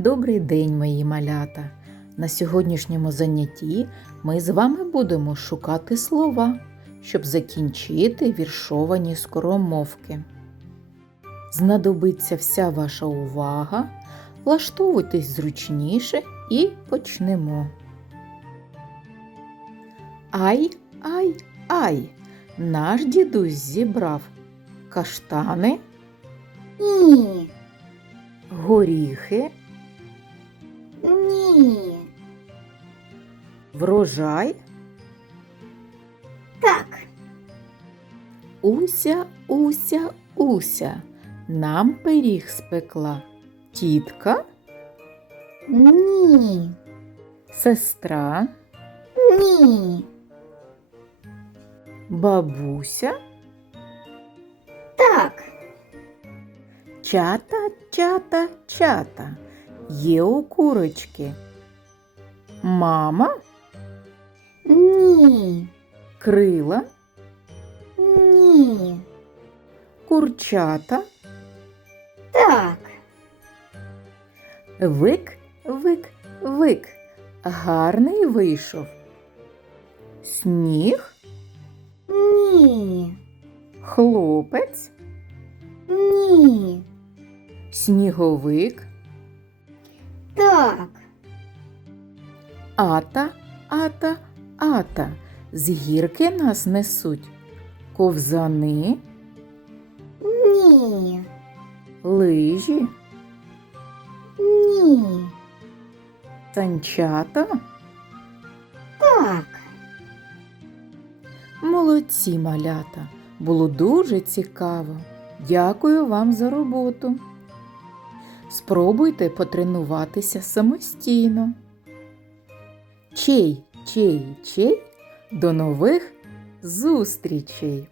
Добрий день, мої малята! На сьогоднішньому занятті ми з вами будемо шукати слова, щоб закінчити віршовані скоромовки. Знадобиться вся ваша увага, влаштовуйтесь зручніше і почнемо. Ай, ай, ай! Наш дідусь зібрав каштани, Ні, горіхи, ні. врожай, Так, Уся, Уся, Уся, нам пиріг спекла. Тітка, ні, сестра, ні. бабуся, Так, чата, чата, чата. Є у курочки. Мама, ні, крила, ні. курчата, Так, вик, вик, вик. Гарний вийшов. Сніг, ні, хлопець, ні. сніговик, Так, ата, ата, ата. З гірки нас несуть. Ковзани, ні, лижі, ні. санчата. Так, Молодці малята. Було дуже цікаво. Дякую вам за роботу. Спробуйте потренуватися самостійно. Чей, чей, чей. До нових зустрічей!